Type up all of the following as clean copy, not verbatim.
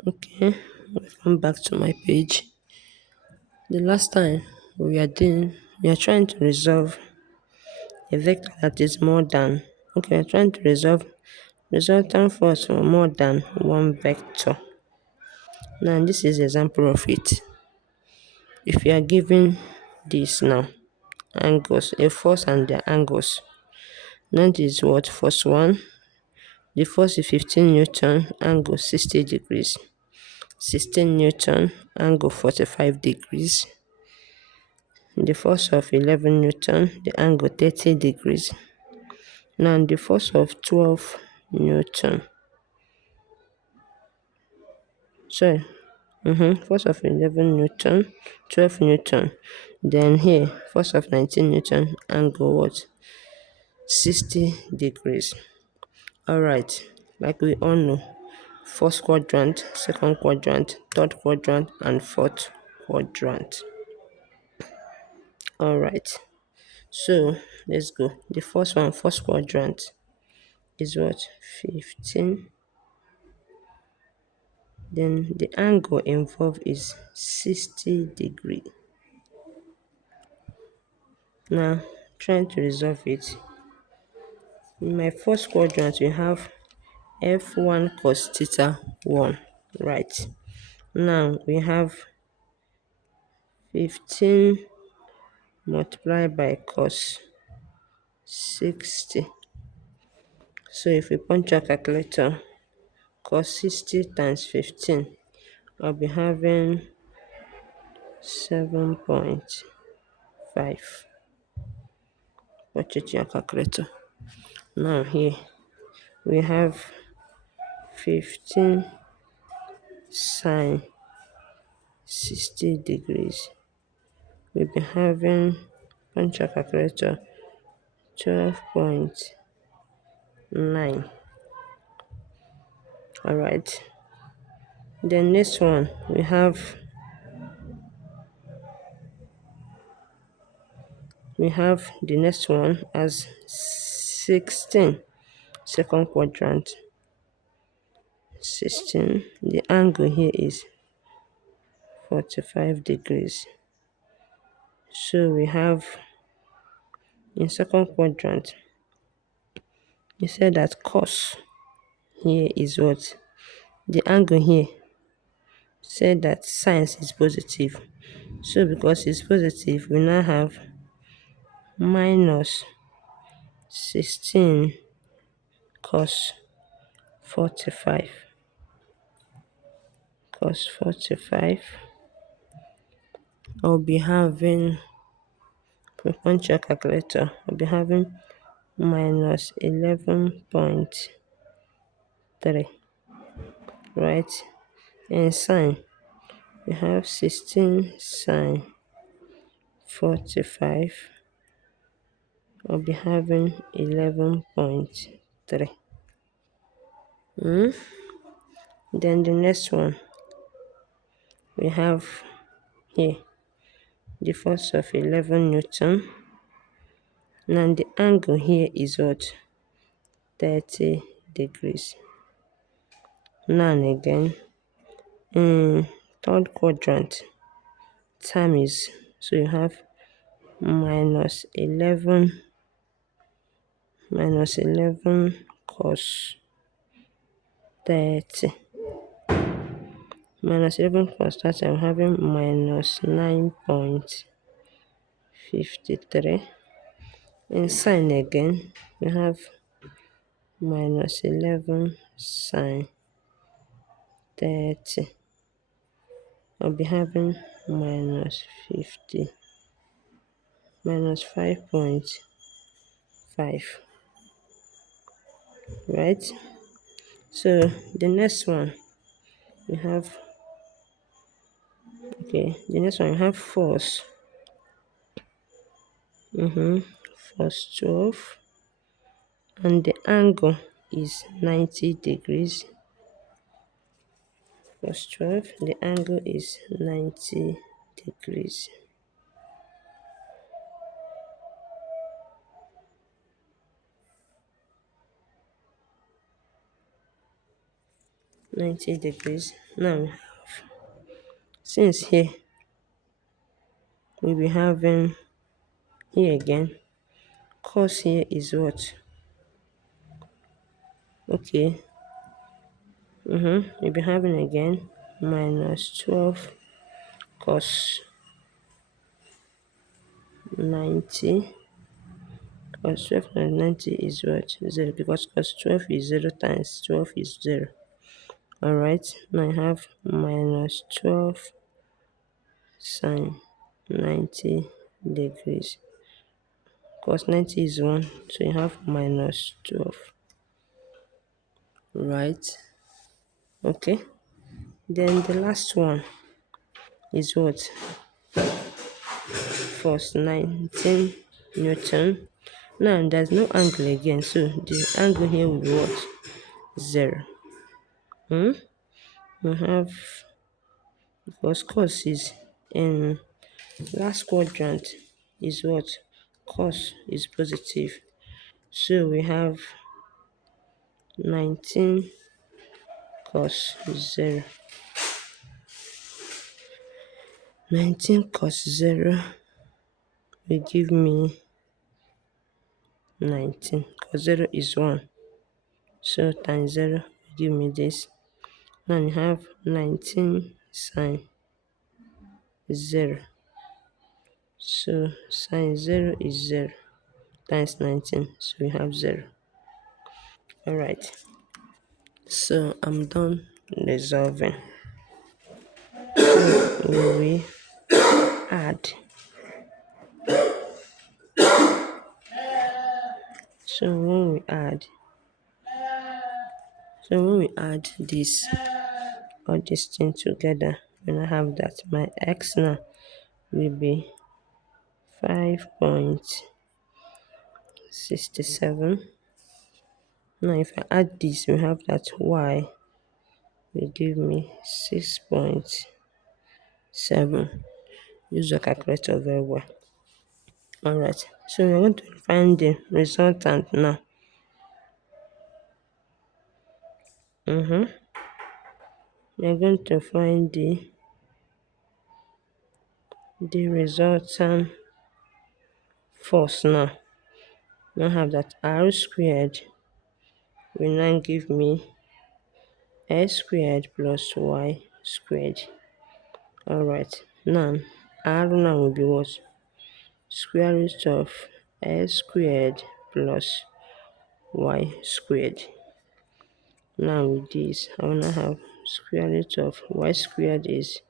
Okay, welcome back to my page. The last time we are trying to resolve a vector that is more than, we're trying to resolve resultant force for more than one vector. Now, this is example of it. If you are given this now, angles, a force and the angles, that is what? Force 1, the force is 15 Newton, angle 60 degrees. 16 Newton, angle 45 degrees. The force of 11 Newton, the angle 30 degrees. Now the force of 12 Newton. Sorry. Force of 11 Newton, 12 Newton. Then here, force of 19 Newton, angle what? 60 degrees. Alright, like we all know, first quadrant, second quadrant, third quadrant, and fourth quadrant. Alright, so let's go. The first one, first quadrant, is what? 15. Then the angle involved is 60 degree. Now, trying to resolve it. In my first quadrant, we have F1 cos theta 1. Right. Now, we have 15 multiplied by cos 60. So, if we punch our calculator, cos 60 times 15, I'll be having 7.5. Watch it your calculator. Now here we have 15 sine 60 degrees. We'll be having punch your calculator 12.9. Alright. The next one we have the next one as 16, second quadrant. 16. The angle here is 45 degrees. So we have in second quadrant, you said that cos here is what? The angle here said that sine is positive. So because it's positive, we now have minus 16 cos 45. Cos 45. I'll be having, we punch your calculator, I'll be having minus 11.3. Right? And sine, we have 16 sine 45. I'll be having 11.3. Then the next one we have here the force of 11 Newton. Now the angle here is what? 30 degrees. Now again, in third quadrant, time is, so you have minus 11 cos 30. Minus 11 cos 30, I'm having minus 9.53. In sine again, we have minus 11 sine 30. I'll be having minus 50, minus 5.5. Right? So the next one we have, the next one we have force. Force 12. And the angle is 90 degrees. Plus 12, the angle is 90 degrees. 90 degrees. Now, since here we'll be having here again, cos here is what? Okay, we'll be having again minus 12 cos 90. Cos 12 minus 90 is what? 0, because cos 12 is 0 times 12 is 0. Alright, now I have minus 12 sine 90 degrees. Cos 90 is 1, so you have minus 12. Right? Okay. Then the last one is what? Force 19 Newton. Now there's no angle again, so the angle here will be what? 0. We have, because cos is in last quadrant is what? Cos is positive. So we have 19 cos 0. 19 cos 0 will give me 19. Cos 0 is 1. So times 0 will give me this. Now you have 19 sine 0. So sine 0 is 0 times 19. So we have 0. Alright. So I'm done resolving. We add. So when we add this all this thing together, when I have that, my x now will be 5.67. Now if I add this, we have that y will give me 6.7. Use your calculator very well. Alright, so we're going to find the resultant now. We're going to find the resultant force now. Now have that r squared will now give me x squared plus y squared. Alright, now r now will be what? Square root of x squared plus y squared. Now with this, I want to have square root of y squared is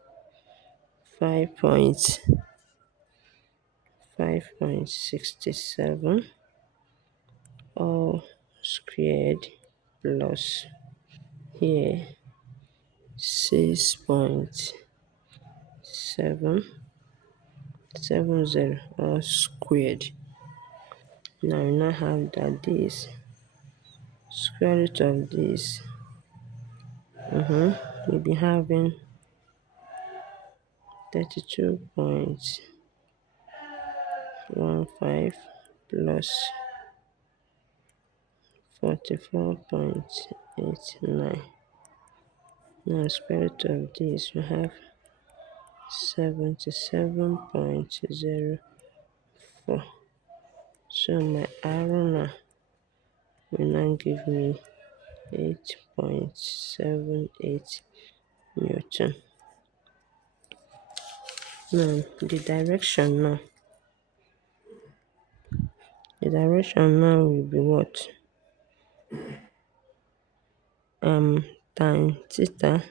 5.67 all squared plus here 6.770 all squared. Now we now have that this square root of this we'll be having 32.15 plus 44.89. Now square root of this we have 77.04. So my arrow now will now give me 8.78 Newton. Now the direction now will be what? Tan theta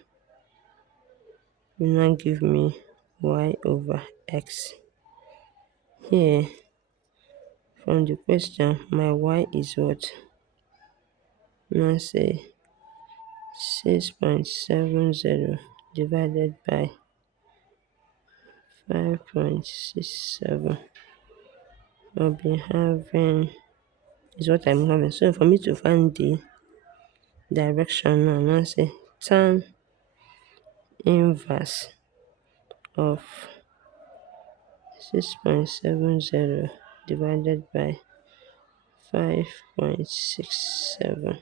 will now give me y over x. Here from the question, my y is what? Now say 6.70 divided by 5.67. I'll be having is what I'm having. So for me to find the direction now say tan inverse of 6.70 divided by 5.67.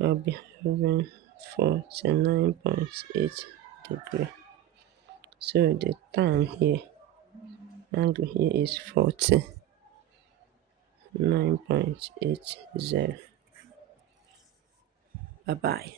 I'll be having 49.8 degree. So the time here, angle here is 49.80. Bye bye.